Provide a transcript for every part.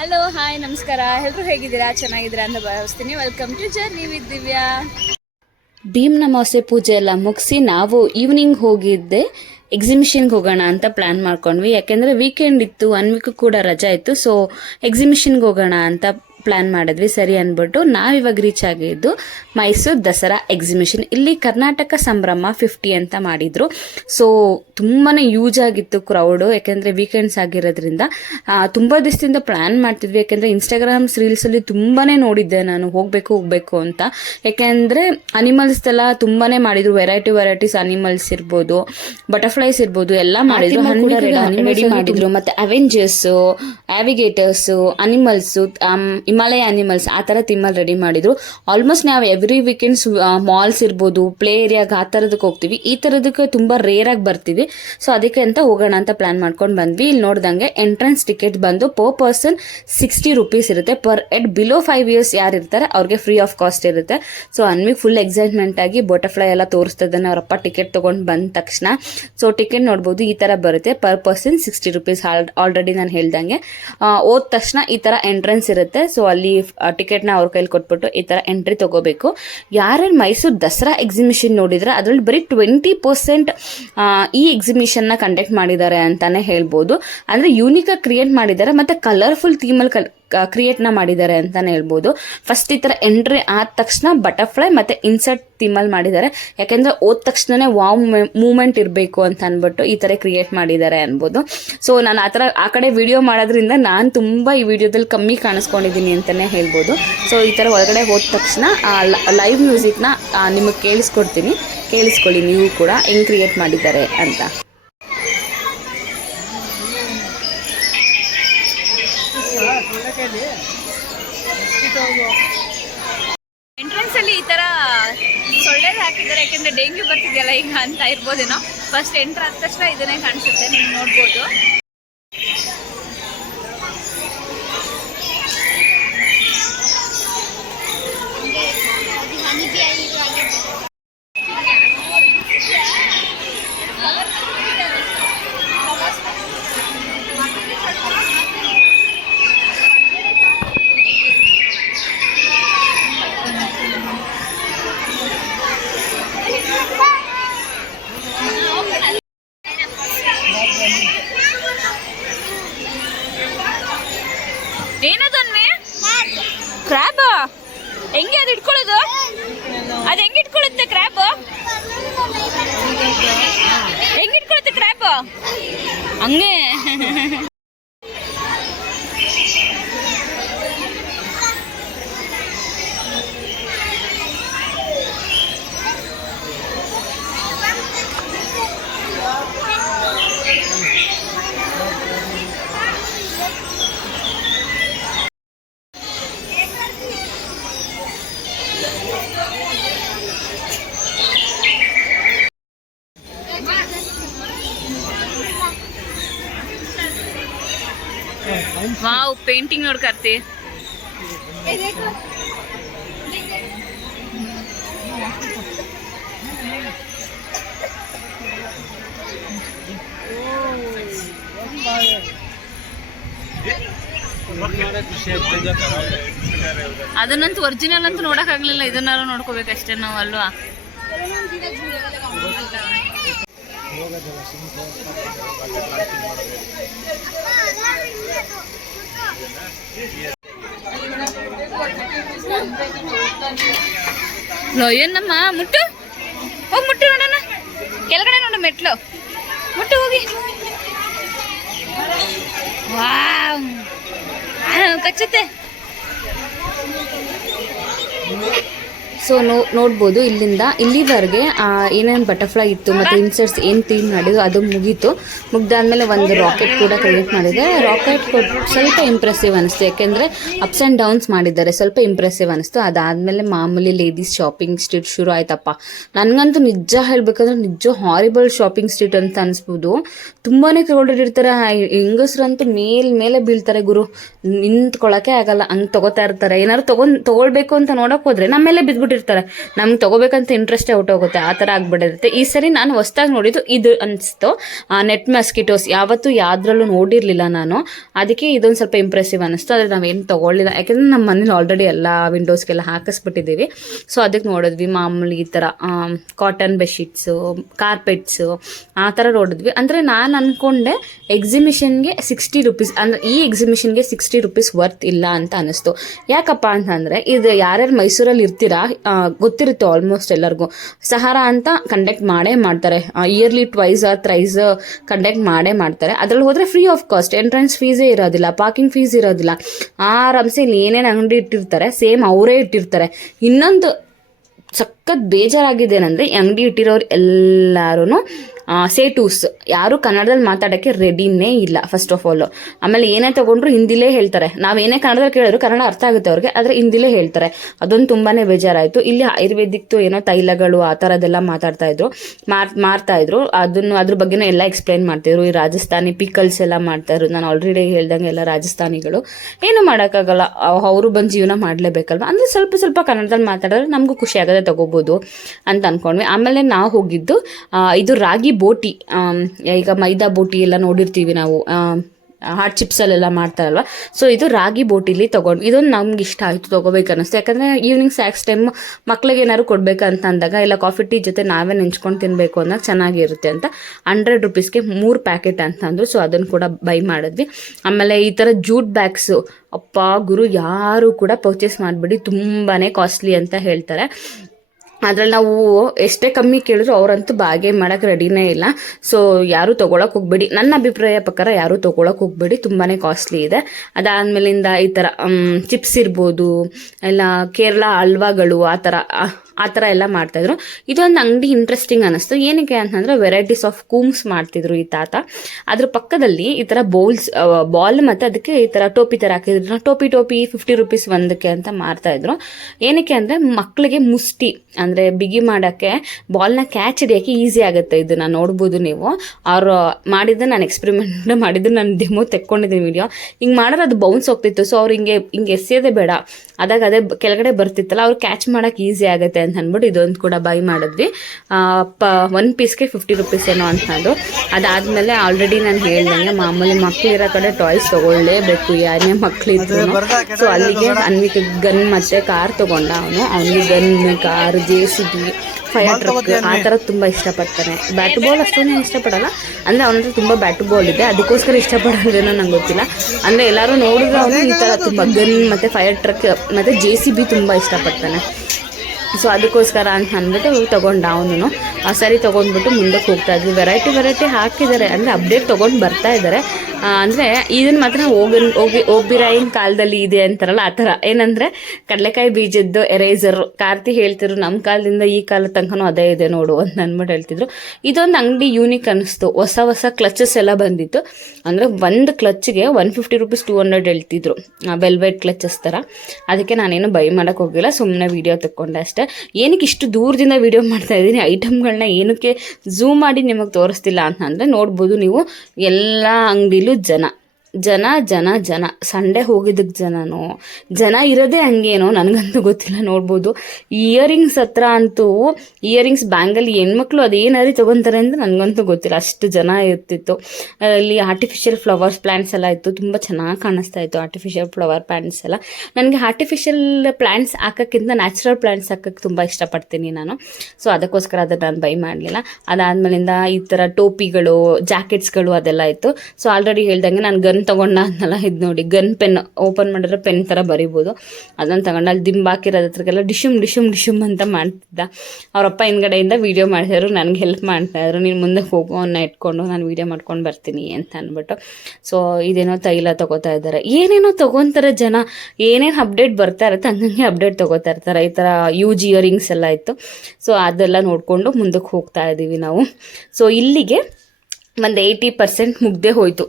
Hello hi ನಮಸ್ಕಾರ. ಎಲ್ಲರೂ ಹೇಗಿದ್ದೀರಾ? ಚೆನ್ನಾಗಿದ್ದೀರಾ ಅಂತ ಭಾವಿಸ್ತೀನಿ. Welcome to journey with Divya. Bheem Amavasya ಪೂಜೆ ಎಲ್ಲ ಮುಗಿಸಿ ನಾವು ಈವ್ನಿಂಗ್ ಹೋಗಿದ್ದೆ ಎಕ್ಸಿಬಿಷನ್ಗೆ ಹೋಗೋಣ ಅಂತ ಪ್ಲಾನ್ ಮಾಡ್ಕೊಂಡ್ವಿ. ಯಾಕೆಂದರೆ ವೀಕೆಂಡ್ ಇತ್ತು, 1 ವೀಕ್ ಕೂಡ ರಜಾ ಇತ್ತು. ಸೊ ಎಕ್ಸಿಬಿಷನ್ಗೆ ಹೋಗೋಣ ಅಂತ ಪ್ಲಾನ್ ಮಾಡಿದ್ವಿ. ಸರಿ ಅಂದ್ಬಿಟ್ಟು ನಾವಿವಾಗ ರೀಚ್ ಆಗಿದ್ದು ಮೈಸೂರು ದಸರಾ ಎಕ್ಸಿಬಿಷನ್. ಇಲ್ಲಿ ಕರ್ನಾಟಕ ಸಂಭ್ರಮ 50 ಅಂತ ಮಾಡಿದ್ರು. ಸೊ ತುಂಬಾ ಯೂಸ್ ಆಗಿತ್ತು ಕ್ರೌಡು, ಯಾಕೆಂದರೆ ವೀಕೆಂಡ್ಸ್ ಆಗಿರೋದ್ರಿಂದ. ತುಂಬ ದಿವಸದಿಂದ ಪ್ಲ್ಯಾನ್ ಮಾಡ್ತಿದ್ವಿ, ಯಾಕೆಂದರೆ ಇನ್ಸ್ಟಾಗ್ರಾಮ್ಸ್ ರೀಲ್ಸಲ್ಲಿ ತುಂಬಾ ನೋಡಿದ್ದೆ ನಾನು ಹೋಗಬೇಕು ಅಂತ. ಯಾಕೆಂದರೆ ಅನಿಮಲ್ಸ್ದೆಲ್ಲ ತುಂಬಾ ಮಾಡಿದ್ರು, ವೆರೈಟೀಸ್ ಅನಿಮಲ್ಸ್ ಇರ್ಬೋದು, ಬಟರ್ಫ್ಲೈಸ್ ಇರ್ಬೋದು, ಎಲ್ಲ ಮಾಡಿದ್ರು. ರೆಡಿ ಮಾಡಿದ್ರು. ಮತ್ತೆ ಅವೆಂಜರ್ಸು, ಆವಿಗೇಟರ್ಸು, ಅನಿಮಲ್ಸು, ಹಿಮಾಲಯ ಅನಿಮಲ್ಸ್, ಆ ಥರ ಥೀಮಲ್ಲಿ ರೆಡಿ ಮಾಡಿದ್ರು. ಆಲ್ಮೋಸ್ಟ್ ನಾವು ಎವ್ರಿ ವೀಕೆಂಡ್ಸ್ ಮಾಲ್ಸ್ ಇರ್ಬೋದು, ಪ್ಲೇ ಏರಿಯಾಗೆ ಆ ಥರದಕ್ಕೆ ಹೋಗ್ತೀವಿ. ಈ ಥರದಕ್ಕೆ ತುಂಬ ರೇರ್ ಆಗಿ ಬರ್ತೀವಿ. ಸೊ ಅದಕ್ಕೆ ಅಂತ ಹೋಗೋಣ ಅಂತ ಪ್ಲಾನ್ ಮಾಡ್ಕೊಂಡು ಬಂದ್ವಿ. ಇಲ್ಲಿ ನೋಡ್ದಂಗೆ ಎಂಟ್ರೆನ್ಸ್ ಟಿಕೆಟ್ ಬಂದು ಪರ್ ಪರ್ಸನ್ 60 ರೂಪೀಸ್ ಇರುತ್ತೆ. ಪರ್ ಹೆಡ್ ಬಿಲೋ 5 ಇಯರ್ಸ್ ಯಾರು ಇರ್ತಾರೆ ಅವ್ರಿಗೆ ಫ್ರೀ ಆಫ್ ಕಾಸ್ಟ್ ಇರುತ್ತೆ. ಸೊ ಅನ್ವಿಗೆ ಫುಲ್ ಎಕ್ಸೈಟ್ಮೆಂಟ್ ಆಗಿ ಬಟರ್ಫ್ಲೈ ಎಲ್ಲ ತೋರಿಸ್ತಾ ಇದ್ದಾನೆ. ಅವರಪ್ಪ ಟಿಕೆಟ್ ತೊಗೊಂಡು ಬಂದ ತಕ್ಷಣ. ಸೊ ಟಿಕೆಟ್ ನೋಡ್ಬೋದು, ಈ ಥರ ಬರುತ್ತೆ. Per person 60 rupees. ಆಲ್ರೆಡಿ ನಾನು ಹೇಳ್ದಂಗೆ ಹೋದ ತಕ್ಷಣ ಈ ಥರ ಎಂಟ್ರೆನ್ಸ್ ಇರುತ್ತೆ. ಸೊ ಅಲ್ಲಿ ಟಿಕೆಟ್ನ ಅವ್ರ ಕೈಲಿ ಕೊಟ್ಬಿಟ್ಟು ಈ ಥರ ಎಂಟ್ರಿ ತಗೋಬೇಕು. ಯಾರ್ಯಾರು ಮೈಸೂರು ದಸರಾ ಎಕ್ಸಿಬಿಷನ್ ನೋಡಿದ್ರೆ ಅದರಲ್ಲಿ ಬರೀ 20% ಈ ಎಕ್ಸಿಬಿಷನ್ನ ಕಂಡಕ್ಟ್ ಮಾಡಿದ್ದಾರೆ ಅಂತಾನೆ ಹೇಳ್ಬೋದು. ಅಂದರೆ ಯೂನಿಕಾಗಿ ಕ್ರಿಯೇಟ್ ಮಾಡಿದ್ದಾರೆ, ಮತ್ತು ಕಲರ್ಫುಲ್ ಥೀಮಲ್ಲಿ ಕ್ರಿಯೇಟ್ನ ಮಾಡಿದ್ದಾರೆ ಅಂತಾನೆ ಹೇಳ್ಬೋದು. ಫಸ್ಟ್ ಈ ಥರ ಎಂಟ್ರಿ ಆದ ತಕ್ಷಣ ಬಟರ್ಫ್ಲೈ ಮತ್ತು ಇನ್ಸರ್ಟ್ ಥೀಮಲ್ಲಿ ಮಾಡಿದ್ದಾರೆ. ಯಾಕೆಂದರೆ ಹೋದ ತಕ್ಷಣನೇ ವಾವ್ ಮೂಮೆಂಟ್ ಇರಬೇಕು ಅಂತ ಅಂದ್ಬಿಟ್ಟು ಈ ಥರ ಕ್ರಿಯೇಟ್ ಮಾಡಿದ್ದಾರೆ ಅನ್ಬೋದು. ಸೊ ನಾನು ಆ ಕಡೆ ವಿಡಿಯೋ ಮಾಡೋದ್ರಿಂದ ನಾನು ತುಂಬ ಈ ವಿಡಿಯೋದಲ್ಲಿ ಕಮ್ಮಿ ಕಾಣಿಸ್ಕೊಂಡಿದ್ದೀನಿ ಅಂತಲೇ ಹೇಳ್ಬೋದು. ಸೊ ಈ ಥರ ಒಳಗಡೆ ಹೋದ ತಕ್ಷಣ ಲೈವ್ ಮ್ಯೂಸಿಕ್ನ ನಿಮಗೆ ಕೇಳಿಸ್ಕೊಳ್ಳಿ ನೀವು ಕೂಡ ಹೆಂಗೆ ಕ್ರಿಯೇಟ್ ಮಾಡಿದ್ದಾರೆ ಅಂತ. ಎಂಟ್ರೆನ್ಸ್ ಅಲ್ಲಿ ಈ ತರ ಸೊಳ್ಳೆದು ಹಾಕಿದ್ದಾರೆ, ಯಾಕೆಂದ್ರೆ ಡೆಂಗ್ಯೂ ಬರ್ತಿದೆಯಲ್ಲ ಈಗ ಅಂತ ಇರ್ಬೋದೇನೋ. ಫಸ್ಟ್ ಎಂಟ್ರ್ ಆದ ತಕ್ಷಣ ಇದನ್ನೇ ಕಾಣಿಸುತ್ತೆ, ನೀವು ನೋಡ್ಬೋದು. ಏನದನ್ನೇ ಕ್ರ್ಯಾಬ್ ಹೆಂಗೆ ಅದು ಇಟ್ಕೊಳ್ಳೋದು? ಅದು ಹೆಂಗೆ ಇಟ್ಕೊಳ್ಳುತ್ತೆ ಕ್ರ್ಯಾಬ್? ಹೆಂಗೆ ಇಟ್ಕೊಳ್ಳುತ್ತೆ ಕ್ರ್ಯಾಬ್? ಹಂಗೆ ವಾವ್, ಪೇಂಟಿಂಗ್ ನೋಡ್ಕರ್ತಿ. ಅದನ್ನಂತೂ ಒರಿಜಿನಲ್ ಅಂತೂ ನೋಡಕ್ಕಾಗ್ಲಿಲ್ಲ, ಇದನ್ನಾರು ನೋಡ್ಕೋಬೇಕಷ್ಟೇ ನಾವು ಅಲ್ವಾ. ಏನಮ್ಮ ಮುಟ್ಟು ಹೋಗಿ, ಮುಟ್ಟು ನೋಡೋಣ. ಕೆಳಗಡೆ ನೋಡು ಮೆಟ್ಲು, ಮುಟ್ಟು ಹೋಗಿ. ವಾವ್, ಕಚ್ಚುತ್ತೆ. ಸೊ ನೋಡ್ಬೋದು ಇಲ್ಲಿಂದ ಇಲ್ಲಿವರೆಗೆ ಏನೇನು ಬಟರ್ಫ್ಲೈ ಇತ್ತು ಮತ್ತು ಇನ್ಸರ್ಟ್ಸ್ ಏನು ಥೀಮ್ ಮಾಡಿದ್ರು ಅದು ಮುಗ್ದಾದ್ಮೇಲೆ ಒಂದು ರಾಕೆಟ್ ಕೂಡ ಕ್ರಿಯೇಟ್ ಮಾಡಿದೆ. ರಾಕೆಟ್ ಸ್ವಲ್ಪ ಇಂಪ್ರೆಸಿವ್ ಅನಿಸ್ತು, ಯಾಕೆಂದರೆ ಅಪ್ಸ್ ಆ್ಯಂಡ್ ಡೌನ್ಸ್ ಮಾಡಿದ್ದಾರೆ, ಸ್ವಲ್ಪ ಇಂಪ್ರೆಸಿವ್ ಅನಿಸ್ತು. ಅದಾದಮೇಲೆ ಮಾಮೂಲಿ ಲೇಡೀಸ್ ಶಾಪಿಂಗ್ ಸ್ಟ್ರೀಟ್ ಶುರು ಆಯ್ತಪ್ಪ. ನನಗಂತೂ ನಿಜ ಹೇಳಬೇಕಂದ್ರೆ ನಿಜ ಹಾರಿಬಲ್ ಶಾಪಿಂಗ್ ಸ್ಟ್ರೀಟ್ ಅಂತ ಅನಿಸ್ಬೋದು. ತುಂಬಾ ಕ್ರೌಡೆಡ್ ಇರ್ತಾರೆ. ಹೆಂಗಸ್ರಂತೂ ಮೇಲೆ ಬೀಳ್ತಾರೆ ಗುರು, ನಿಂತ್ಕೊಳ್ಳೋಕ್ಕೆ ಆಗಲ್ಲ, ಹಂಗೆ ತೊಗೋತಾ ಇರ್ತಾರೆ. ಏನಾದ್ರು ತೊಗೊಳ್ಬೇಕು ಅಂತ ನೋಡೋಕೆ ಹೋದರೆ ನಮ್ಮ ಮೇಲೆ ಬಿದ್ದುಬಿಟ್ಟಿರ್ತಾರೆ. ನೋಡಿರ್ತಾರೆ, ನಮ್ಗೆ ತೊಗೋಬೇಕಂತ ಇಂಟ್ರೆಸ್ಟೇ ಹೊಟ್ಟೋಗುತ್ತೆ, ಆ ಥರ ಆಗ್ಬಿಟ್ಟಿರುತ್ತೆ. ಈ ಸರಿ ನಾನು ಹೊಸ್ದಾಗಿ ನೋಡಿದ್ದು ಇದು ಅನಿಸ್ತು, ನೆಟ್ ಮಸ್ಕಿಟೋಸ್. ಯಾವತ್ತೂ ಯಾವ್ದ್ರಲ್ಲೂ ನೋಡಿರಲಿಲ್ಲ ನಾನು, ಅದಕ್ಕೆ ಇದೊಂದು ಸ್ವಲ್ಪ ಇಂಪ್ರೆಸಿವ್ ಅನ್ನಿಸ್ತು. ಆದರೆ ನಾವೇನು ತೊಗೊಳ್ಳಿಲ್ಲ, ಯಾಕೆಂದರೆ ನಮ್ಮ ಮನೇಲಿ ಆಲ್ರೆಡಿ ಎಲ್ಲ ವಿಂಡೋಸ್ಗೆಲ್ಲ ಹಾಕಿಸ್ಬಿಟ್ಟಿದ್ದೀವಿ. ಸೊ ಅದಕ್ಕೆ ನೋಡಿದ್ವಿ ಮಾಮೂಲಿ ಈ ಥರ ಕಾಟನ್ ಬೆಡ್ಶೀಟ್ಸು, ಕಾರ್ಪೆಟ್ಸು ಆ ಥರ ನೋಡಿದ್ವಿ. ಅಂದರೆ ನಾನು ಅಂದ್ಕೊಂಡೆ ಎಕ್ಸಿಬಿಷನ್ಗೆ 60 ರೂಪೀಸ್, ಅಂದರೆ ಈ ಎಕ್ಸಿಬಿಷನ್ಗೆ 60 ರೂಪೀಸ್ ವರ್ತ್ ಇಲ್ಲ ಅಂತ ಅನ್ನಿಸ್ತು. ಯಾಕಪ್ಪ ಅಂತಂದರೆ ಇದು ಯಾರ್ಯಾರು ಮೈಸೂರಲ್ಲಿ ಇರ್ತೀರಾ ಗೊತ್ತಿರುತ್ತೆ ಆಲ್ಮೋಸ್ಟ್ ಎಲ್ಲರಿಗೂ. ಸಹಾರಾ ಅಂತ ಕಂಡಕ್ಟ್ ಮಾಡೇ ಮಾಡ್ತಾರೆ, yearly twice R thrice conduct ಮಾಡೇ ಮಾಡ್ತಾರೆ. ಅದ್ರಲ್ಲಿ ಹೋದರೆ ಫ್ರೀ ಆಫ್ ಕಾಸ್ಟ್, ಎಂಟ್ರೆನ್ಸ್ ಫೀಸೇ ಇರೋದಿಲ್ಲ, ಪಾರ್ಕಿಂಗ್ ಫೀಸ್ ಇರೋದಿಲ್ಲ. ಆರಾಮ್ಸೆ ಇಲ್ಲಿ ಏನೇನು ಅಂಗಡಿ ಇಟ್ಟಿರ್ತಾರೆ ಸೇಮ್ ಅವರೇ ಇಟ್ಟಿರ್ತಾರೆ. ಇನ್ನೊಂದು ಸಖತ್ ಬೇಜಾರಾಗಿದೆ ಏನಂದರೆ ಅಂಗಡಿ ಇಟ್ಟಿರೋರು ಎಲ್ಲರೂ ಸೇಟೂಸ್, ಯಾರು ಕನ್ನಡದಲ್ಲಿ ಮಾತಾಡೋಕ್ಕೆ ರೆಡಿನೇ ಇಲ್ಲ ಫಸ್ಟ್ ಆಫ್ ಆಲ್. ಆಮೇಲೆ ಏನೇ ತೊಗೊಂಡ್ರು ಹಿಂದಿಲೇ ಹೇಳ್ತಾರೆ, ನಾವೇನೇ ಕನ್ನಡದಲ್ಲಿ ಕೇಳಿದ್ರು ಕನ್ನಡ ಅರ್ಥ ಆಗುತ್ತೆ ಅವ್ರಿಗೆ, ಆದರೆ ಹಿಂದಿಲೇ ಹೇಳ್ತಾರೆ. ಅದೊಂದು ತುಂಬಾ ಬೇಜಾರಾಯಿತು. ಇಲ್ಲಿ ಆಯುರ್ವೇದಿಕ್ತು ಏನೋ ತೈಲಗಳು ಆ ಥರದ್ದೆಲ್ಲ ಮಾರ್ತಾಯಿದ್ರು, ಅದ್ರ ಬಗ್ಗೆನೇ ಎಲ್ಲ ಎಕ್ಸ್ಪ್ಲೈನ್ ಮಾಡ್ತಿದ್ರು. ಈ ರಾಜಸ್ಥಾನಿ ಪಿಕಲ್ಸ್ ಎಲ್ಲ ಮಾಡ್ತಾಯಿದ್ರು. ನಾನು ಆಲ್ರೆಡಿ ಹೇಳ್ದಂಗೆ ಎಲ್ಲ ರಾಜಸ್ಥಾನಿಗಳು, ಏನು ಮಾಡೋಕ್ಕಾಗಲ್ಲ, ಅವರು ಬಂದು ಜೀವನ ಮಾಡಲೇಬೇಕಲ್ವ. ಅಂದರೆ ಸ್ವಲ್ಪ ಕನ್ನಡದಲ್ಲಿ ಮಾತಾಡಿದ್ರೆ ನಮಗೂ ಖುಷಿ ಆಗೋದೇ ತೊಗೋಬೋದು ಅಂತ ಅಂದ್ಕೊಂಡ್ವಿ. ಆಮೇಲೆ ನಾವು ಹೋಗಿದ್ದು ಇದು ರಾಗಿ ಬೋಟಿ, ಈಗ ಮೈದಾ ಬೋಟಿ ಎಲ್ಲ ನೋಡಿರ್ತೀವಿ ನಾವು, ಹಾಟ್ ಚಿಪ್ಸಲ್ಲೆಲ್ಲ ಮಾಡ್ತಾರಲ್ವ. ಸೊ ಇದು ರಾಗಿ ಬೋಟಿಲಿ ತೊಗೊಂಡು, ಇದೊಂದು ನಮ್ಗೆ ಇಷ್ಟ ಆಯಿತು, ತೊಗೋಬೇಕು ಅನ್ನಿಸ್ತು. ಯಾಕಂದರೆ ಈವ್ನಿಂಗ್ ಸ್ನ್ಯಾಕ್ಸ್ ಟೈಮ್ ಮಕ್ಳಿಗೆ ಏನಾದ್ರು ಕೊಡಬೇಕಂತ ಅಂದಾಗ, ಇಲ್ಲ ಕಾಫಿ ಟೀ ಜೊತೆ ನಾವೇ ನೆಂಚ್ಕೊಂಡು ತಿನ್ನಬೇಕು ಅಂದಾಗ ಚೆನ್ನಾಗಿರುತ್ತೆ ಅಂತ 100 ರೂಪೀಸ್ಗೆ 3 ಪ್ಯಾಕೆಟ್ ಅಂತ ಅಂದರು. ಸೊ ಅದನ್ನು ಕೂಡ ಬೈ ಮಾಡಿದ್ವಿ. ಆಮೇಲೆ ಈ ಥರ ಜೂಟ್ ಬ್ಯಾಗ್ಸು, ಅಪ್ಪ ಗುರು, ಯಾರು ಕೂಡ ಪರ್ಚೇಸ್ ಮಾಡಿಬಿಡಿ, ತುಂಬಾ ಕಾಸ್ಟ್ಲಿ ಅಂತ ಹೇಳ್ತಾರೆ. ಅದ್ರಲ್ಲಿ ನಾವು ಎಷ್ಟೇ ಕಮ್ಮಿ ಕೇಳಿದ್ರು ಅವರಂತೂ ಬಾಗೆ ಮಾಡೋಕ್ಕೆ ರೆಡಿನೇ ಇಲ್ಲ. ಸೊ ಯಾರೂ ತೊಗೊಳಕ್ಕೆ ಹೋಗ್ಬೇಡಿ, ನನ್ನ ಅಭಿಪ್ರಾಯ ಪ್ರಕಾರ ಯಾರೂ ತೊಗೊಳಕ್ಕೆ ಹೋಗ್ಬೇಡಿ, ತುಂಬಾ ಕಾಸ್ಟ್ಲಿ ಇದೆ. ಅದಾದಮೇಲಿಂದ ಈ ಥರ ಚಿಪ್ಸ್ ಇರ್ಬೋದು, ಎಲ್ಲ ಕೇರಳ ಹಲ್ವಾಗಳು ಆ ಥರ ಎಲ್ಲ ಮಾಡ್ತಾಯಿದ್ರು. ಇದೊಂದು ಅಂಗಡಿ ಇಂಟ್ರೆಸ್ಟಿಂಗ್ ಅನ್ನಿಸ್ತು. ಏನಕ್ಕೆ ಅಂತಂದರೆ ವೆರೈಟೀಸ್ ಆಫ್ ಕೂಮ್ಸ್ ಮಾಡ್ತಿದ್ರು ಈ ತಾತ. ಅದ್ರ ಪಕ್ಕದಲ್ಲಿ ಈ ಥರ ಬಾಲ್ ಮತ್ತು ಅದಕ್ಕೆ ಈ ಥರ ಟೋಪಿ ಥರ ಹಾಕಿದ್ರು. ಟೋಪಿ 50 ರೂಪೀಸ್ ಒಂದಕ್ಕೆ ಅಂತ ಮಾರ್ತಾಯಿದ್ರು. ಏನಕ್ಕೆ ಅಂದರೆ ಮಕ್ಕಳಿಗೆ ಮುಷ್ಟಿ ಅಂದರೆ ಬಿಗಿ ಮಾಡೋಕ್ಕೆ, ಬಾಲ್ನ ಕ್ಯಾಚ್ ಹಿಡಿಯೋಕ್ಕೆ ಈಸಿ ಆಗುತ್ತೆ. ಇದನ್ನು ನೋಡ್ಬೋದು ನೀವು. ಅವ್ರು ಮಾಡಿದ್ದು ನಾನು ಎಕ್ಸ್ಪೆರಿಮೆಂಟ್ ಮಾಡಿದ್ದು, ನಾನು ಡೆಮೋ ತೆಕ್ಕೊಂಡಿದ್ದೀನಿ ವಿಡಿಯೋ. ಹಿಂಗೆ ಮಾಡಿದ್ರೆ ಅದು ಬೌನ್ಸ್ ಹೋಗ್ತಿತ್ತು. ಸೊ ಅವ್ರು ಹಿಂಗೆ ಎಸೆಯೋದೇ ಬೇಡ, ಅದೇ ಕೆಳಗಡೆ ಬರ್ತಿತ್ತಲ್ಲ, ಅವ್ರು ಕ್ಯಾಚ್ ಮಾಡೋಕ್ಕೆ ಈಸಿ ಆಗುತ್ತೆ ಅಂತ ಅಂದ್ಬಿಟ್ಟು ಇದೊಂದು ಕೂಡ ಬೈ ಮಾಡಿದ್ವಿ. 1 ಪೀಸ್ಗೆ 50 ರೂಪೀಸ್ ಏನೋ ಅಂತಂದು. ಅದಾದಮೇಲೆ ಆಲ್ರೆಡಿ ನಾನು ಹೇಳ್ದಂಗೆ ಮಾಮೂಲಿ ಮಕ್ಕಳಿರೋ ಕಡೆ ಟಾಯ್ಸ್ ತೊಗೊಳ್ಳೇಬೇಕು, ಯಾರೇ ಮಕ್ಕಳಿದ್ರು. ಸೊ ಅಲ್ಲಿಗೆ ಅನ್ವಿಕ್ ಗನ್ ಮತ್ತು ಕಾರ್ ತೊಗೊಂಡ ಅವನಿಗೆ gun, car, JCB, fire truck ಆ ಥರ ತುಂಬ ಇಷ್ಟಪಡ್ತಾನೆ. ಬ್ಯಾಟ್ ಬಾಲ್ ಅಷ್ಟೊಂದು ಇಷ್ಟಪಡಲ್ಲ, ಅಂದರೆ ಅವನ ಹತ್ರ ತುಂಬ ಬ್ಯಾಟ್ ಬಾಲ್ ಇದೆ, ಅದಕ್ಕೋಸ್ಕರ ಇಷ್ಟಪಡೋದೇನೋ ನಂಗೆ ಗೊತ್ತಿಲ್ಲ. ಅಂದರೆ ಎಲ್ಲರೂ ನೋಡಿದ್ರೆ ಅವನು ಈ ಥರ ತುಂಬ ಗನ್ ಮತ್ತು ಫೈರ್ ಟ್ರಕ್ ಮತ್ತು JCB ತುಂಬ ಇಷ್ಟಪಡ್ತಾನೆ. ಸೊ ಅದಕ್ಕೋಸ್ಕರ ಅಂತ ಅಂದ್ಬಿಟ್ಟು ತೊಗೊಂಡು ಅವನು ಸರಿ ತೊಗೊಂಡ್ಬಿಟ್ಟು ಮುಂದಕ್ಕೆ ಹೋಗ್ತಾ ಇದ್ವಿ. ವೆರೈಟಿ ಹಾಕಿದ್ದಾರೆ, ಅಂದರೆ ಅಪ್ಡೇಟ್ ತೊಗೊಂಡು ಬರ್ತಾ ಇದ್ದಾರೆ. ಅಂದರೆ ಇದನ್ನು ಮಾತ್ರ ಹೋಗಿರಾಯಿನ ಕಾಲದಲ್ಲಿ ಇದೆ ಅಂತಾರಲ್ಲ ಆ ಥರ. ಏನಂದರೆ ಕಡಲೆಕಾಯಿ ಬೀಜದ್ದು ಎರೇಸರ್, ಕಾರ್ತಿ ಹೇಳ್ತಿದ್ರು ನಮ್ಮ ಕಾಲದಿಂದ ಈ ಕಾಲದ ತನಕನೂ ಅದೇ ಇದೆ ನೋಡು ಅಂತ ಅಂದ್ಬಿಟ್ಟು ಹೇಳ್ತಿದ್ರು. ಇದೊಂದು ಅಂಗಡಿ ಯೂನಿಕ್ ಅನ್ನಿಸ್ತು. ಹೊಸ ಕ್ಲಚಸ್ ಎಲ್ಲ ಬಂದಿತ್ತು. ಅಂದರೆ ಒಂದು ಕ್ಲಚ್ಗೆ 150 ರೂಪೀಸ್ 200 ಹೇಳ್ತಿದ್ರು, ವೆಲ್ವೆಟ್ ಕ್ಲಚಸ್ ಥರ. ಅದಕ್ಕೆ ನಾನೇನು ಬೈ ಮಾಡೋಕ್ಕೆ ಹೋಗಿಲ್ಲ, ಸುಮ್ಮನೆ ವೀಡಿಯೋ ತಗೊಂಡೆ ಅಷ್ಟೇ. ಏನಕ್ಕೆ ಇಷ್ಟು ದೂರದಿಂದ ವೀಡಿಯೋ ಮಾಡ್ತಾ ಇದ್ದೀನಿ, ಐಟಮ್ಗಳನ್ನ ಏನಕ್ಕೆ ಝೂಮ್ ಮಾಡಿ ನಿಮಗೆ ತೋರಿಸ್ತಿಲ್ಲ ಅಂತಂದರೆ ನೋಡ್ಬೋದು ನೀವು, ಎಲ್ಲ ಅಂಗಡಿಲೂ ಜನ ಸಂಡೇ ಹೋಗಿದ್ದಕ್ಕೆ ಜನ ಇರೋದೇ ಹಂಗೇನೋ ನನಗಂತೂ ಗೊತ್ತಿಲ್ಲ. ನೋಡ್ಬೋದು ಇಯರಿಂಗ್ಸ್ ಹತ್ರ ಅಂತೂ, ಇಯರಿಂಗ್ಸ್ ಬ್ಯಾಂಗಲ್ ಹೆಣ್ಮಕ್ಳು ಅದೇನಾದ್ರು ತೊಗೊತಾರೆ ಅಂದರೆ ನನಗಂತೂ ಗೊತ್ತಿಲ್ಲ, ಅಷ್ಟು ಜನ ಇರ್ತಿತ್ತು. ಅಲ್ಲಿ ಆರ್ಟಿಫಿಷಿಯಲ್ ಫ್ಲವರ್ಸ್ ಪ್ಲ್ಯಾಂಟ್ಸ್ ಎಲ್ಲ ಇತ್ತು, ತುಂಬ ಚೆನ್ನಾಗಿ ಕಾಣಿಸ್ತಾ ಇತ್ತು ಆರ್ಟಿಫಿಷಿಯಲ್ ಫ್ಲವರ್ ಪ್ಲ್ಯಾಂಟ್ಸ್ ಎಲ್ಲ. ನನಗೆ ಆರ್ಟಿಫಿಷಿಯಲ್ ಪ್ಲ್ಯಾಂಟ್ಸ್ ಹಾಕೋಕ್ಕಿಂತ ನ್ಯಾಚುರಲ್ ಪ್ಲ್ಯಾಂಟ್ಸ್ ಹಾಕೋಕ್ಕೆ ತುಂಬ ಇಷ್ಟಪಡ್ತೀನಿ ನಾನು. ಸೊ ಅದಕ್ಕೋಸ್ಕರ ಅದನ್ನು ನಾನು ಬೈ ಮಾಡಲಿಲ್ಲ. ಅದಾದಮೇಲಿಂದ ಈ ಥರ ಟೋಪಿಗಳು, ಜಾಕೆಟ್ಸ್ಗಳು ಅದೆಲ್ಲ ಇತ್ತು. ಸೊ ಆಲ್ರೆಡಿ ಹೇಳ್ದಂಗೆ ನಾನು ಗನ್ ತೊಗೊಂಡ ಅಂತಲ್ಲ, ಇದು ನೋಡಿ ಗನ್ ಪೆನ್, ಓಪನ್ ಮಾಡಿದ್ರೆ ಪೆನ್ ಥರ ಬರಿಬೋದು, ಅದನ್ನು ತಗೊಂಡು ಅಲ್ಲಿ ದಿಂಬಾಕಿರೋದ್ರ ಹತ್ರಕ್ಕೆಲ್ಲ ಡಿಶುಮ್ ಅಂತ ಮಾಡ್ತಿದ್ದ. ಅವರಪ್ಪ ಹಿಂದ್ಗಡೆಯಿಂದ ವೀಡಿಯೋ ಮಾಡ್ತಾಯಿದ್ರು, ನನಗೆ ಹೆಲ್ಪ್ ಮಾಡ್ತಾಯಿದ್ರು, ನೀನು ಮುಂದೆ ಹೋಗೋ ಅವನ್ನ ಇಟ್ಕೊಂಡು ನಾನು ವೀಡಿಯೋ ಮಾಡ್ಕೊಂಡು ಬರ್ತೀನಿ ಅಂತ ಅಂದ್ಬಿಟ್ಟು. ಸೊ ಇದೇನೋ ತೈಲ ತೊಗೋತಾ ಇದ್ದಾರೆ, ಏನೇನೋ ತೊಗೊತಾರೆ ಜನ, ಏನೇನು ಅಪ್ಡೇಟ್ ಬರ್ತಾ ಇರುತ್ತೆ ಹಂಗೆ ಅಪ್ಡೇಟ್ ತೊಗೋತಾ ಇರ್ತಾರೆ. ಈ ಥರ ಯೂಜ್ ಇಯರಿಂಗ್ಸ್ ಎಲ್ಲ ಇತ್ತು. ಸೊ ಅದೆಲ್ಲ ನೋಡಿಕೊಂಡು ಮುಂದಕ್ಕೆ ಹೋಗ್ತಾ ಇದ್ದೀವಿ ನಾವು. ಸೊ ಇಲ್ಲಿಗೆ ಒಂದು 80% ಮುಗ್ದೇ ಹೋಯಿತು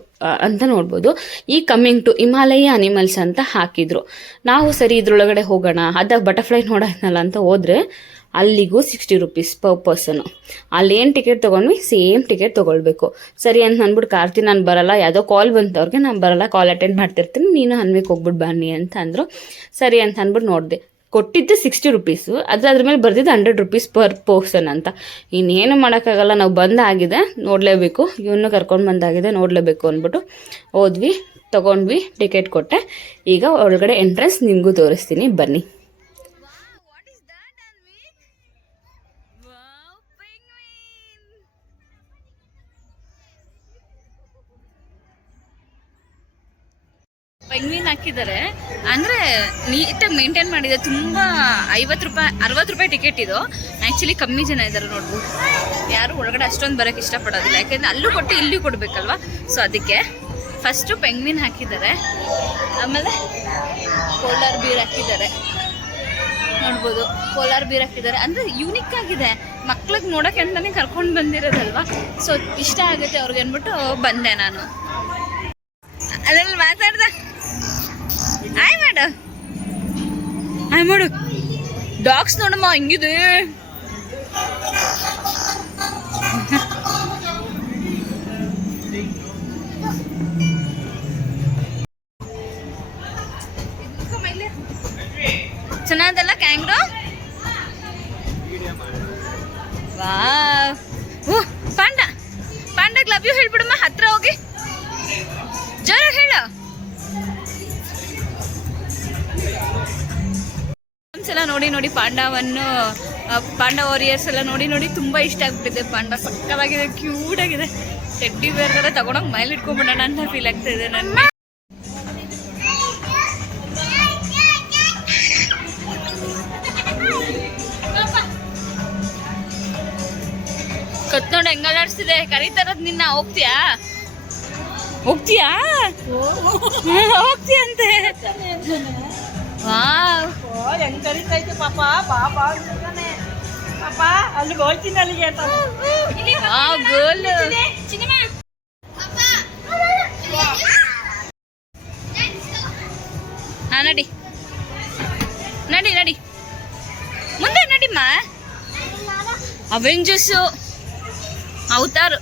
ಅಂತ ನೋಡ್ಬೋದು. ಈ ಕಮ್ಮಿಂಗ್ ಟು ಹಿಮಾಲಯ ಅನಿಮಲ್ಸ್ ಅಂತ ಹಾಕಿದ್ರು. ನಾವು ಸರಿ ಇದ್ರೊಳಗಡೆ ಹೋಗೋಣ, ಅದಾಗ ಬಟರ್ಫ್ಲೈ ನೋಡೋದ್ನಲ್ಲ ಅಂತ ಹೋದರೆ ಅಲ್ಲಿಗೂ 60 ರೂಪೀಸ್ ಪರ್ ಪರ್ಸನು. ಅಲ್ಲೇನು ಟಿಕೆಟ್ ತೊಗೊಂಡ್ವಿ ಸೇಮ್ ಟಿಕೆಟ್ ತೊಗೊಳ್ಬೇಕು. ಸರಿ ಅಂತ ಅಂದ್ಬಿಟ್ಟು ಕಾರ್ತಿ ನಾನು ಬರಲ್ಲ, ಯಾವುದೋ ಕಾಲ್ ಬಂತು ಅವ್ರಿಗೆ, ನಾನು ಬರಲ್ಲ, ಕಾಲ್ ಅಟೆಂಡ್ ಮಾಡ್ತಿರ್ತೀನಿ, ನೀನು ಅನ್ಬೇಕು ಹೋಗ್ಬಿಟ್ಟು ಬನ್ನಿ ಅಂತ ಅಂದರು. ಸರಿ ಅಂತ ಅಂದ್ಬಿಟ್ಟು ನೋಡಿದೆ, ಕೊಟ್ಟಿದ್ದು 60 ರುಪೀಸು, ಅದ್ರ ಮೇಲೆ ಬರ್ದಿದ್ದು 100 ರುಪೀಸ್ ಪರ್ ಪರ್ಸನ್ ಅಂತ. ಇನ್ನೇನು ಮಾಡೋಕ್ಕಾಗಲ್ಲ, ನಾವು ಬಂದಾಗಿದೆ ನೋಡಲೇಬೇಕು, ಇವನು ಕರ್ಕೊಂಡು ಬಂದಾಗಿದೆ ನೋಡಲೇಬೇಕು ಅಂದ್ಬಿಟ್ಟು ಹೋದ್ವಿ, ತೊಗೊಂಡ್ವಿ, ಟಿಕೆಟ್ ಕೊಟ್ಟೆ. ಈಗ ಒಳಗಡೆ ಎಂಟ್ರೆನ್ಸ್ ನಿಮಗೂ ತೋರಿಸ್ತೀನಿ ಬನ್ನಿ. ಪೆಂಗ್ವಿನ್ ಹಾಕಿದ್ದಾರೆ ಅಂದರೆ ನೀಟಾಗಿ ಮೇಂಟೈನ್ ಮಾಡಿದೆ. ತುಂಬ 50 ರೂಪಾಯಿ 60 ರೂಪಾಯಿ ಟಿಕೆಟ್ ಇದು. ಆ್ಯಕ್ಚುಲಿ ಕಮ್ಮಿ ಜನ ಇದ್ದಾರೆ ನೋಡ್ಬೋದು, ಯಾರು ಒಳಗಡೆ ಅಷ್ಟೊಂದು ಬರೋಕ್ಕೆ ಇಷ್ಟಪಡೋದಿಲ್ಲ, ಯಾಕೆಂದರೆ ಅಲ್ಲೂ ಕೊಟ್ಟು ಇಲ್ಲೂ ಕೊಡಬೇಕಲ್ವ. ಸೊ ಅದಕ್ಕೆ ಫಸ್ಟು ಪೆಂಗ್ವಿನ್ ಹಾಕಿದ್ದಾರೆ, ಆಮೇಲೆ ಪೋಲಾರ್ ಬೀರ್ ಹಾಕಿದ್ದಾರೆ ನೋಡ್ಬೋದು. ಪೋಲಾರ್ ಬೀರ್ ಹಾಕಿದ್ದಾರೆ ಅಂದರೆ ಯೂನಿಕ್ ಆಗಿದೆ, ಮಕ್ಳಿಗೆ ನೋಡೋಕ್ಕೆ ಅಂತಲೇ ಕರ್ಕೊಂಡು ಬಂದಿರೋದಲ್ವ. ಸೊ ಇಷ್ಟ ಆಗುತ್ತೆ ಅವ್ರಿಗೆ ಅಂದ್ಬಿಟ್ಟು ಬಂದೆ ನಾನು. ಅದ್ರಲ್ಲಿ ಮಾತಾಡ್ದೆ ಆಯ್ ಮಾಡು ಡಾಗ್ಸ್ ನೋಡಮ್ಮ ಹಿಂಗಿದೆ. ಚೆನ್ನಾದಲ್ಲ ಕ್ಯಾಂಗ್ರೋ. ವಾವ್, ಓ ಪಾಂಡಾಗ್ ಲವ್ ಯು ಹೇಳ್ಬಿಡಮ್ಮ, ಹತ್ರ ಹೋಗಿ ಜೋರಾಗಿ ಹೇಳು. ಒಂದ್ಸಲ ನೋಡಿ ಪಾಂಡ ವಾರಿಯರ್ಸ್ ಎಲ್ಲ ನೋಡಿ ತುಂಬಾ ಇಷ್ಟ ಆಗ್ಬಿಟ್ಟಿದೆ. ಪಾಂಡ ಸಕ್ಕತ್ತಾಗಿದೆ, ಕ್ಯೂಟ್ ಆಗಿದೆ. ಟೆಡ್ಡಿ ಬೇರ್ ತರ ತಗೊಂಡೋಗಿ ಮೈಲ್ ಇಟ್ಕೊಂಡ್ಬಿಡೋಣ ಅಂತ ಫೀಲ್ ಆಗ್ತಾ ಇದೆ ನನಗೆ. ಕತ್ ನೋಡಿ ಹೆಂಗಲಾಡ್ಸ್ತಿದೆ, ಕರೀತಾರದ್ ನಿನ್ನ. ಹೋಗ್ತೀಯಾ ಅಂತೆ. ಹೆಂಗ್ ಕರೀತೈತೆ ಪಾಪ, ಬಾಬಾ ಪಾಪ ಅಲ್ಲಿಗೆ ಹೋಗ್ತೀನಿ, ಅಲ್ಲಿಗೆ ಗೋಲ್. ಹಾ ನಡಿ ಮುಂದೆ ನಡಿಮ್ಮ. ಅವೆಂಜರ್ಸ್ ಅವತಾರು.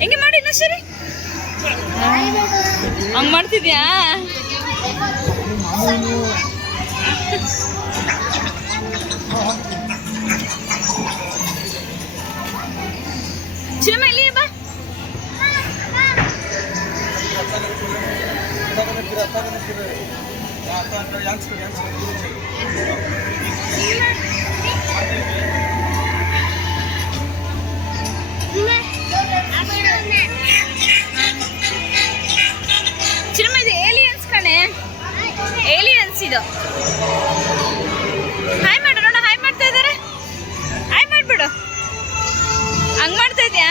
ಹೆಂಗೆ ಮಾಡಿ ಇನ್ನ ಸರಿ ಹಂಗ್ ಮಾಡ್ತಿದ್ಯಾ? ಚಿನ್ನಮ್ಮ ಇಲ್ಲಿ ಬಾ. ಚಿನ್ನಮ್ಮ ಇದು ಏಲಿಯನ್ಸ್ ಕಣೆ, ಏಲಿಯನ್ಸ್ ಇದು. ಹಾಯ್ ಮಾಡು, ನೋಡ ಹಾಯ್ ಮಾಡ್ತಾ ಇದಾರೆ. ಹಾಯ್ ಮಾಡ್ಬಿಡು. ಹಂಗ್ ಮಾಡ್ತಾ ಇದ್ಯಾ?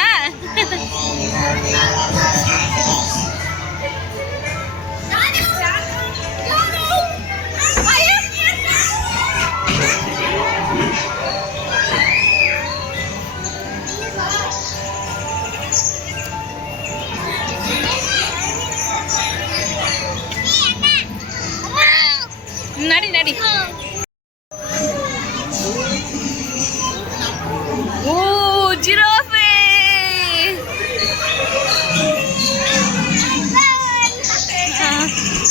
ನಡಿ. ಓ ಜಿರಾಫೆ.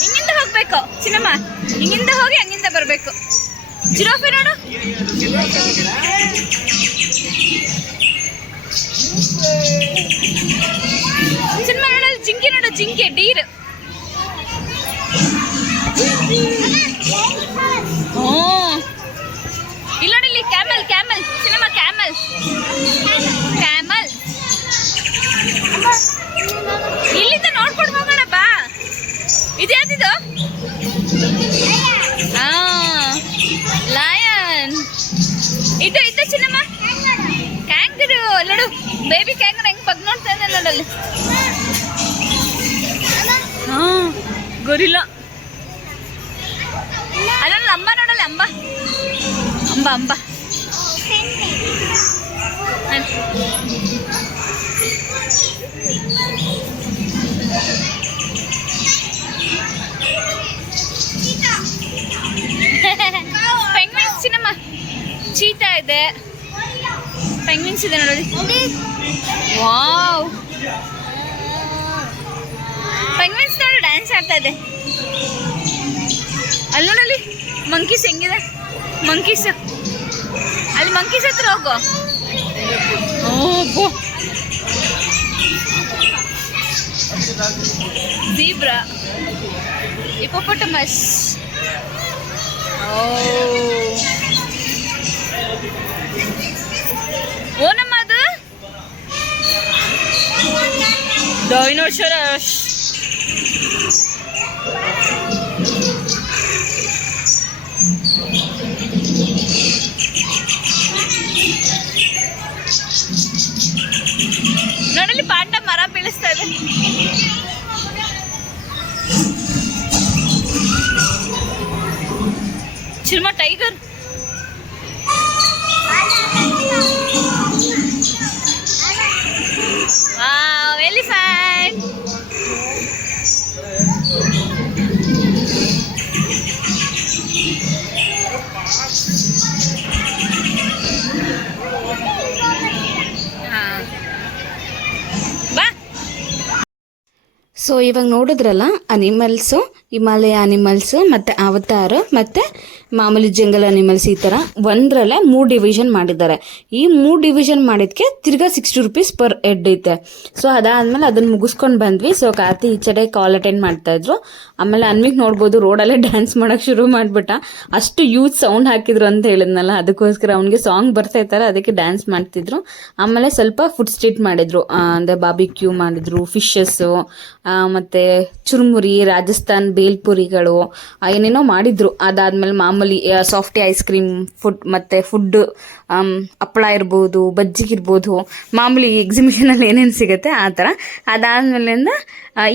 ಹಿಂಗಿಂದ ಹೋಗ್ಬೇಕು ಚಿನ್ನಮ್ಮ, ಹಿಂಗಿಂದ ಹೋಗಿ ಹಂಗಿಂದ ಬರ್ಬೇಕು. ಜಿರಾಫೆ ನೋಡು. ಚಿನ್ನಮ್ಮ ನೋಡಲ್ಲಿ ಜಿಂಕೆ ನೋಡು, ಜಿಂಕೆ ಡೀರ್. ಇಲ್ಲ ನೋಡಿ ಕ್ಯಾಮಲ್ ಚಿನ್ನಮ್ಮ, ಕ್ಯಾಮಲ್ ಇಲ್ಲಿಂದ ನೋಡ್ಕೊಂಡು ಹೋಗೋಣ ಬಾ. ಇದ್ಯಾವ್ದಿದು? ಲಯನ್. ಇದು ಚಿನ್ನಮ್ಮ ಕ್ಯಾಂಗರು ನೋಡು, ಬೇಬಿ ಕ್ಯಾಂಗರ್ ಹೆಂಗ್ ಬಗ್ ನೋಡ್ತಾ ಇದೆ ನೋಡಲ್ಲಿ. ಗೊರಿಲ್ಲ. ಅಲ್ಲಲ್ಲ ಅಂಬ ನೋಡಲ್ಲ, ಅಂಬ ಅಂಬ ಅಂಬ. ಪೆಂಗ್ವಿನ್ಸ್ ಚಿನ್ನಮ್ಮ, ಚೀತಾ ಇದೆ, ಪೆಂಗ್ವಿನ್ಸ್ ಇದೆ ನೋಡಿ. ವಾವ್, ಪೆಂಗ್ವಿನ್ಸ್ ನೋಡಿ ಡ್ಯಾನ್ಸ್ ಆಡ್ತಾ ಇದೆ. ಅಲ್ಲಿ ನೋಡಲ್ಲಿ ಮಂಕೀಸ್ ಹೆಂಗಿದೆ, ಮಂಕೀಸ್ ಅಲ್ಲಿ, ಮಂಕೀಸ್ ಹತ್ರ ಹೋಗು. ಝೀಬ್ರಾ, ಹಿಪ್ಪೋಪೊಟಮಸ್. ಓನಮ್ಮ ಅದು ಡೈನೋಸರಸ್. ನೋಡಲಿ ಪಾಂಡ ಮರ ಬೀಳಿಸ್ತಾ ಇದೆ. ಚಿಲ್ಮ ಟೈಗರ್. ಎಲಿಫೆಂಟ್. ಸೊ ಇವಾಗ ನೋಡಿದ್ರಲ್ಲ ಅನಿಮಲ್ಸು, ಹಿಮಾಲಯ ಅನಿಮಲ್ಸು ಮತ್ತು ಅವತಾರ ಮತ್ತು ಮಾಮೂಲಿ ಜಂಗಲ್ ಅನಿಮಲ್ಸ್, ಈ ಥರ ಒಂದರಲ್ಲೇ 3 ಡಿವಿಷನ್ ಮಾಡಿದ್ದಾರೆ. ಈ 3 ಡಿವಿಷನ್ ಮಾಡಿದ್ಕೆ ತಿರ್ಗಾ 60 ರೂಪೀಸ್ ಪರ್ ಹೆಡ್ ಐತೆ. ಸೊ ಅದಾದಮೇಲೆ ಅದನ್ನು ಮುಗಿಸ್ಕೊಂಡು ಬಂದ್ವಿ. ಸೊ ಕಾರ್ತಿ ಈಚೆಡೆ ಕಾಲ್ ಅಟೆಂಡ್ ಮಾಡ್ತಾಯಿದ್ರು. ಆಮೇಲೆ ಅನ್ವಿಗೆ ನೋಡ್ಬೋದು ರೋಡಲ್ಲೇ ಡ್ಯಾನ್ಸ್ ಮಾಡೋಕ್ಕೆ ಶುರು ಮಾಡಿಬಿಟ್ಟ. ಅಷ್ಟು ಯೂತ್ ಸೌಂಡ್ ಹಾಕಿದ್ರು ಅಂತ ಹೇಳಿದ್ನಲ್ಲ, ಅದಕ್ಕೋಸ್ಕರ ಅವ್ನಿಗೆ ಸಾಂಗ್ ಬರ್ತಾ ಇರ್ತಾರೆ, ಅದಕ್ಕೆ ಡ್ಯಾನ್ಸ್ ಮಾಡ್ತಿದ್ರು. ಆಮೇಲೆ ಸ್ವಲ್ಪ ಫುಡ್ ಸ್ಟ್ರೀಟ್ ಮಾಡಿದ್ರು, ಅಂದರೆ ಬಾಬಿಕ್ಯೂ ಮಾಡಿದ್ರು, ಫಿಶಸ್ಸು ಮತ್ತು ಚುರುಮುರಿ, ರಾಜಸ್ಥಾನ್ ಬೇಲ್ಪುರಿಗಳು ಏನೇನೋ ಮಾಡಿದ್ರು. ಅದಾದಮೇಲೆ ಮಾಮೂಲಿ ಸಾಫ್ಟಿ ಐಸ್ ಕ್ರೀಮ್, ಫುಡ್ ಹಪ್ಪಳ ಇರ್ಬೋದು, ಬಜ್ಜಿಗಿರ್ಬೋದು, ಮಾಮೂಲಿ ಎಕ್ಸಿಬಿಷನಲ್ಲಿ ಏನೇನು ಸಿಗುತ್ತೆ ಆ ಥರ. ಅದಾದಮೇಲಿಂದ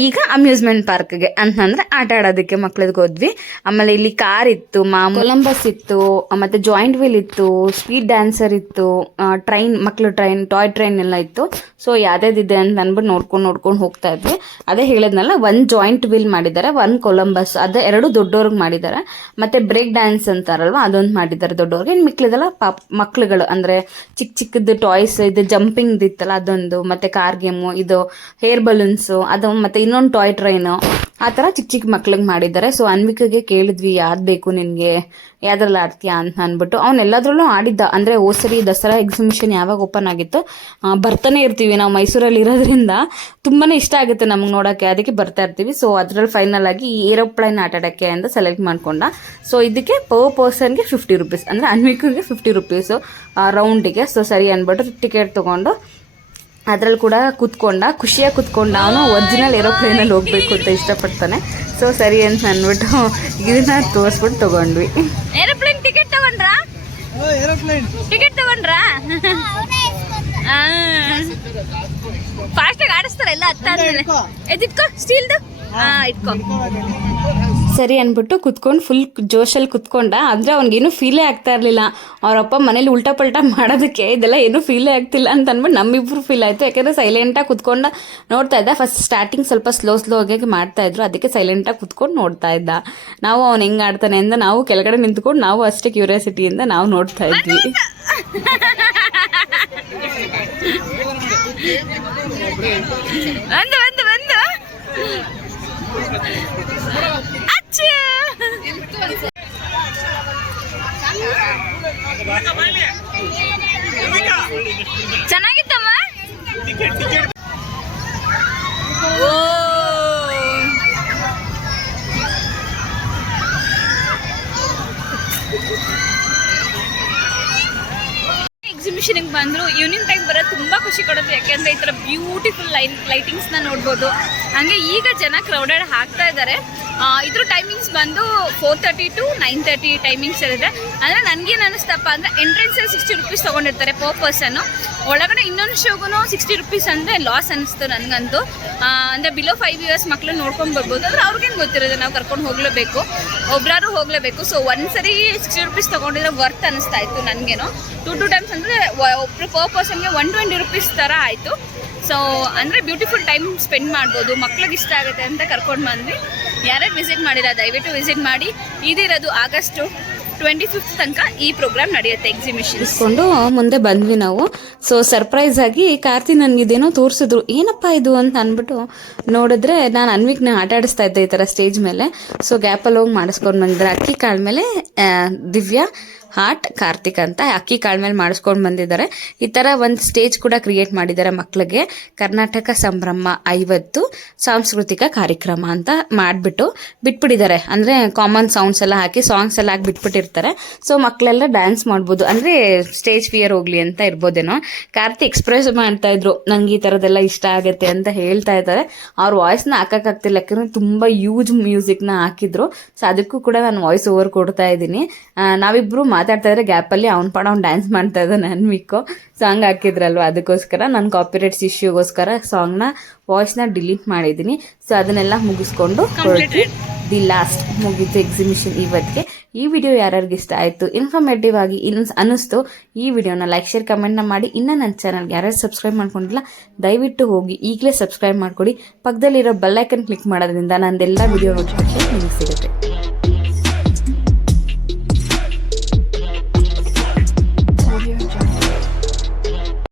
ಈಗ ಅಮ್ಯೂಸ್ಮೆಂಟ್ ಪಾರ್ಕ್ಗೆ ಅಂತಂದರೆ ಆಟ ಆಡೋದಕ್ಕೆ ಮಕ್ಳಿಗೆ ಹೋದ್ವಿ. ಆಮೇಲೆ ಇಲ್ಲಿ ಕಾರ್ ಇತ್ತು, ಕೊಲಂಬಸ್ ಇತ್ತು, ಮತ್ತು ಜಾಯಿಂಟ್ ವೀಲ್ ಇತ್ತು, ಸ್ಪೀಡ್ ಡ್ಯಾನ್ಸರ್ ಇತ್ತು, ಮಕ್ಳು ಟಾಯ್ ಟ್ರೈನ್ ಎಲ್ಲ ಇತ್ತು. ಸೊ ಯಾವ್ದಾದಿದೆ ಅಂತ ಅಂದ್ಬಿಟ್ಟು ನೋಡ್ಕೊಂಡು ಹೋಗ್ತಾ ಇದ್ವಿ. ಅದೇ ಹೇಳಿದ್ನಲ್ಲ, 1 ಜಾಯಿಂಟ್ ವೀಲ್ ಮಾಡಿದ್ದಾರೆ, 1 ಕೊಲಂಬಸ್, ಅದೇ 2 ದೊಡ್ಡವ್ರಿಗೆ ಮಾಡಿದ್ದಾರೆ. ಮತ್ತು ಬ್ರೇಕ್ ಡ್ಯಾನ್ಸ್ ಅಂತಾರಲ್ವ, ಅದೊಂದು ಮಾಡಿದ್ದಾರೆ ದೊಡ್ಡವ್ರಿಗೆ. ಇನ್ನು ಮಿಕ್ಲಿದೆಲ್ಲ ಮಕ್ಳುಗಳು, ಅಂದರೆ ಚಿಕ್ಕದು ಟಾಯ್ಸ್, ಇದು ಜಂಪಿಂಗ್ ಇತ್ತಲ್ಲ ಅದೊಂದು, ಮತ್ತು ಕಾರ್ ಗೇಮು, ಇದು ಹೇರ್ ಬಲೂನ್ಸು, ಅದು ಮತ್ತು ಇನ್ನೊಂದು ಟಾಯ್ ಟ್ರೈನು, ಆ ಥರ ಚಿಕ್ಕ ಮಕ್ಳಿಗೆ ಮಾಡಿದ್ದಾರೆ. ಸೊ ಅನ್ವಿಕಗೆ ಕೇಳಿದ್ವಿ, ಯಾವ್ದು ಬೇಕು ನಿನಗೆ, ಯಾವ್ದ್ರಲ್ಲಿ ಆಡ್ತೀಯಾ ಅಂತ ಅಂದ್ಬಿಟ್ಟು. ಎಲ್ಲದ್ರಲ್ಲೂ ಆಡಿದ್ದ. ಅಂದರೆ ಸರಿ ದಸರಾ ಎಕ್ಸಿಬಿಷನ್ ಯಾವಾಗ ಓಪನ್ ಆಗಿತ್ತು, ಬರ್ತಾನೆ ಇರ್ತೀವಿ ನಾವು, ಮೈಸೂರಲ್ಲಿ ಇರೋದ್ರಿಂದ ತುಂಬಾ ಇಷ್ಟ ಆಗುತ್ತೆ ನಮ್ಗೆ ನೋಡೋಕ್ಕೆ, ಅದಕ್ಕೆ ಬರ್ತಾ ಇರ್ತೀವಿ. ಸೊ ಅದರಲ್ಲಿ ಫೈನಲ್ ಆಗಿ ಈ ಏರೋಪ್ಲೇನ್ ಆಟ ಆಡೋಕ್ಕೆ ಅಂತ ಸೆಲೆಕ್ಟ್ ಮಾಡ್ಕೊಂಡ. ಸೊ ಇದಕ್ಕೆ ಪರ್ ಪರ್ಸನ್ಗೆ 50 ರೂಪೀಸ್, ಅಂದರೆ ಅನ್ವಿಕಗೆ 50 ರೂಪೀಸು ರೌಂಡಿಗೆ. ಸೊ ಸರಿ ಅಂದ್ಬಿಟ್ಟು ಟಿಕೆಟ್ ತೊಗೊಂಡು ಅದ್ರಲ್ಲಿ ಕೂಡ ಖುಷಿಯಾಗಿ ಕುತ್ಕೊಂಡ. ಅವನು ಒರಿಜಿನಲ್ ಏರೋಪ್ಲೇನಲ್ಲಿ ಹೋಗ್ಬೇಕು ಅಂತ ಇಷ್ಟಪಡ್ತಾನೆ. ಸೊ ಸರಿ ಅಂತ ಅಂದ್ಬಿಟ್ಟು ಇದನ್ನ ತೋರಿಸ್ಬಿಟ್ಟು ತೊಗೊಂಡ್ವಿ. ಏರೋಪ್ಲೇನ್ ಟಿಕೆಟ್ ತಗೊಂಡ್ರಾ? ಫಾಸ್ಟಾಗಿ ಆಡಿಸ್ತಾರೆ ಎಲ್ಲ ಹತ್ತಾದ್ಮೇಲೆ. ಎದಿಟ್ಕೋ ಸ್ಟೀಲ್ದು, ಇಟ್ಕೋ. ಸರಿ ಅಂದ್ಬಿಟ್ಟು ಕುತ್ಕೊಂಡು ಫುಲ್ ಜೋಶಲ್ಲಿ ಕುತ್ಕೊಂಡ. ಅಂದರೆ ಅವ್ನಿಗೇನು ಫೀಲೇ ಆಗ್ತಾ ಇರಲಿಲ್ಲ. ಅವರಪ್ಪ ಮನೇಲಿ ಉಲ್ಟಾ ಪಲ್ಟಾ ಮಾಡೋದಕ್ಕೆ ಇದೆಲ್ಲ ಏನೂ ಫೀಲೇ ಆಗ್ತಿಲ್ಲ ಅಂತ ಅಂದ್ಬಿಟ್ಟು ನಮ್ಮಿಬ್ರು ಫೀಲ್ ಆಯಿತು. ಯಾಕೆಂದರೆ ಸೈಲೆಂಟಾಗಿ ಕುತ್ಕೊಂಡು ನೋಡ್ತಾ ಇದ್ದ. ಫಸ್ಟ್ ಸ್ಟಾರ್ಟಿಂಗ್ ಸ್ವಲ್ಪ ಸ್ಲೋ ಆಗಿ ಮಾಡ್ತಾಯಿದ್ರು, ಅದಕ್ಕೆ ಸೈಲೆಂಟಾಗಿ ಕುತ್ಕೊಂಡು ನೋಡ್ತಾ ಇದ್ದ. ನಾವು ಅವ್ನು ಹೆಂಗೆ ಆಡ್ತಾನೆ ಅಂತ ನಾವು ಕೆಳಗಡೆ ನಿಂತ್ಕೊಂಡು ನಾವು ಅಷ್ಟೇ ಕ್ಯೂರಿಯಾಸಿಟಿಯಿಂದ ನಾವು ನೋಡ್ತಾ ಇದ್ವಿ. ಚೆನ್ನಾಗಿತ್ತಮ್ಮ. ಎಕ್ಸಿಬಿಷನ್ಗೆ ಬಂದ್ರು. ಈವ್ನಿಂಗ್ ಟೈಮ್ ಬರೋದು ತುಂಬ ಖುಷಿ ಖುಷಿ ಕೊಡುತ್ತೆ. ಯಾಕೆಂದರೆ ಈ ಥರ ಬ್ಯೂಟಿಫುಲ್ ಲೈಟಿಂಗ್ಸ್ನ ನೋಡ್ಬೋದು. ಹಾಗೆ ಈಗ ಜನ ಕ್ರೌಡೆಡ್ ಆಗ್ತಾ ಇದ್ದಾರೆ. ಇದ್ರ ಟೈಮಿಂಗ್ಸ್ ಬಂದು 4:30 to 9:30 ಟೈಮಿಂಗ್ಸ್ ಇರುತ್ತೆ. ಅಂದರೆ ನನಗೇನು ಅನ್ನಿಸ್ತಪ್ಪ ಅಂದರೆ ಎಂಟ್ರೆನ್ಸಲ್ಲಿ 60 ರುಪೀಸ್ ತೊಗೊಂಡಿರ್ತಾರೆ ಪರ್ ಪರ್ಸನ್ನು. ಒಳಗಡೆ ಇನ್ನೊಂದು ಶೋಗೂ 60 ರುಪೀಸ್ ಅಂದರೆ ಲಾಸ್ ಅನ್ನಿಸ್ತು ನನಗಂತೂ. ಅಂದರೆ ಬಿಲೋ 5 ಇಯರ್ಸ್ ಮಕ್ಕಳು ನೋಡ್ಕೊಂಡು ಬರ್ಬೋದು. ಆದರೆ ಅವ್ರಿಗೇನು ಗೊತ್ತಿರೋದು, ನಾವು ಕರ್ಕೊಂಡು ಹೋಗಲೇಬೇಕು, ಒಬ್ಬರಾರು ಹೋಗಲೇಬೇಕು. ಸೊ ಒಂದ್ಸರಿ 60 ರುಪೀಸ್ ತೊಗೊಂಡಿದ್ರೆ ವರ್ತ್ ಅನ್ನಿಸ್ತಾ ಇತ್ತು ನನಗೇನೋ. 2 ಟೈಮ್ಸ್ ಅಂದರೆ ಒಬ್ಬರು ಪರ್ ಪರ್ಸನ್ಗೆ 120 ರುಪೀಸ್ ಥರ ಆಯಿತು. ಸೊ ಅಂದರೆ ಬ್ಯೂಟಿಫುಲ್ ಟೈಮ್ ಸ್ಪೆಂಡ್ ಮಾಡ್ಬೋದು, ಮಕ್ಳಿಗೆ ಇಷ್ಟ ಆಗುತ್ತೆ ಅಂತ ಕರ್ಕೊಂಡು ಬಂದ್ವಿ. ಯಾರ್ಯಾರು ವಿಸಿಟ್ ಮಾಡಿಲ್ಲ ದಯವಿಟ್ಟು ವಿಸಿಟ್ ಮಾಡಿ. ಇದಿರೋದು ಆಗಸ್ಟ್ 25th ತನಕ ಈ ಪ್ರೋಗ್ರಾಮ್ ನಡೆಯುತ್ತೆ ಎಕ್ಸಿಬಿಷನ್. ಇಸ್ಕೊಂಡು ಮುಂದೆ ಬಂದ್ವಿ ನಾವು. ಸೊ ಸರ್ಪ್ರೈಸ್ ಆಗಿ ಕಾರ್ತಿ ನನಗಿದೇನೋ ತೋರಿಸಿದ್ರು, ಏನಪ್ಪ ಇದು ಅಂತ ಅಂದ್ಬಿಟ್ಟು ನೋಡಿದ್ರೆ ನಾನು ಅನ್ವಿಕ್ನ ಆಟ ಆಡಿಸ್ತಾ ಇದ್ದೆ ಈ ಥರ ಸ್ಟೇಜ್ ಮೇಲೆ. ಸೊ ಗ್ಯಾಪಲ್ಲಿ ಹೋಗಿ ಮಾಡಿಸ್ಕೊಂಡು ಬಂದಿದ್ರೆ ಅಕ್ಕಿ ಕಾಳ ಮೇಲೆ ದಿವ್ಯಾ ಹಾರ್ಟ್ ಕಾರ್ತಿಕ್ ಅಂತ ಅಕ್ಕಿ ಕಾಳ ಮೇಲೆ ಮಾಡಿಸ್ಕೊಂಡು ಬಂದಿದ್ದಾರೆ. ಈ ಥರ ಒಂದು ಸ್ಟೇಜ್ ಕೂಡ ಕ್ರಿಯೇಟ್ ಮಾಡಿದ್ದಾರೆ ಮಕ್ಕಳಿಗೆ. ಕರ್ನಾಟಕ ಸಂಭ್ರಮ 50 ಸಾಂಸ್ಕೃತಿಕ ಕಾರ್ಯಕ್ರಮ ಅಂತ ಮಾಡಿಬಿಟ್ಟು ಬಿಟ್ಬಿಟ್ಟಿದ್ದಾರೆ. ಅಂದರೆ ಕಾಮನ್ ಸೌಂಡ್ಸ್ ಎಲ್ಲ ಹಾಕಿ ಸಾಂಗ್ಸ್ ಎಲ್ಲ ಹಾಕಿ ಬಿಟ್ಬಿಟ್ಟಿರ್ತಾರೆ. ಸೊ ಮಕ್ಕಳೆಲ್ಲ ಡ್ಯಾನ್ಸ್ ಮಾಡ್ಬೋದು, ಅಂದರೆ ಸ್ಟೇಜ್ ಫಿಯರ್ ಹೋಗ್ಲಿ ಅಂತ ಇರ್ಬೋದೇನೋ. ಕಾರ್ತಿ ಎಕ್ಸ್ಪ್ರೆಸ್ ಮಾಡ್ತಾ ಇದ್ರು, ನಂಗೆ ಈ ಥರದ್ದೆಲ್ಲ ಇಷ್ಟ ಆಗುತ್ತೆ ಅಂತ ಹೇಳ್ತಾ ಇದ್ದಾರೆ. ಅವ್ರ ವಾಯ್ಸ್ನ ಹಾಕೋಕ್ಕಾಗ್ತಿಲ್ಲ, ಯಾಕಂದರೆ ತುಂಬ ಯೂಜ್ ಮ್ಯೂಸಿಕ್ನ ಹಾಕಿದ್ರು. ಸೊ ಅದಕ್ಕೂ ಕೂಡ ನಾನು ವಾಯ್ಸ್ ಓವರ್ ಕೊಡ್ತಾ ಇದ್ದೀನಿ. ನಾವಿಬ್ಬರು ಮಾತಾಡ್ತಾ ಇದ್ರೆ ಗ್ಯಾಪಲ್ಲಿ ಅವ್ನ ಪಾಡ ಅವ್ನು ಡ್ಯಾನ್ಸ್ ಮಾಡ್ತಾ ಇದ್ದಾನೆ ಅನ್ವಿಕೋ. ಸಾಂಗ್ ಹಾಕಿದ್ರಲ್ವ, ಅದಕ್ಕೋಸ್ಕರ ನಾನು ಕಾಪಿರೈಟ್ಸ್ ಇಶ್ಯೂಗೋಸ್ಕರ ಸಾಂಗ್ನ ವಾಯ್ಸ್ನ ಡಿಲೀಟ್ ಮಾಡಿದ್ದೀನಿ. ಸೊ ಅದನ್ನೆಲ್ಲ ಮುಗಿಸ್ಕೊಂಡು ದಿ ಲಾಸ್ಟ್ ಮುಗೀತು ಎಕ್ಸಿಬಿಷನ್ ಇವತ್ತಿಗೆ. ಈ ವಿಡಿಯೋ ಯಾರ್ಯಾರಿಗೆ ಇಷ್ಟ ಆಯಿತು, ಇನ್ಫಾರ್ಮೇಟಿವ್ ಆಗಿ ಅನ್ನಿಸ್ತು, ಈ ವಿಡಿಯೋನ ಲೈಕ್ ಶೇರ್ ಕಮೆಂಟ್ನ ಮಾಡಿ. ಇನ್ನು ನನ್ನ ಚಾನಲ್ಗೆ ಯಾರ್ಯಾರು ಸಬ್ಸ್ಕ್ರೈಬ್ ಮಾಡ್ಕೊಂಡಿಲ್ಲ ದಯವಿಟ್ಟು ಹೋಗಿ ಈಗಲೇ ಸಬ್ಸ್ಕ್ರೈಬ್ ಮಾಡ್ಕೊಡಿ. ಪಕ್ಕದಲ್ಲಿರೋ ಬೆಲ್ ಐಕನ್ ಕ್ಲಿಕ್ ಮಾಡೋದ್ರಿಂದ ನಂದೆಲ್ಲ ವಿಡಿಯೋ ನೋಟಿಫಿಕೇಶನ್ ನಿಮಗೆ ಸಿಗುತ್ತೆ.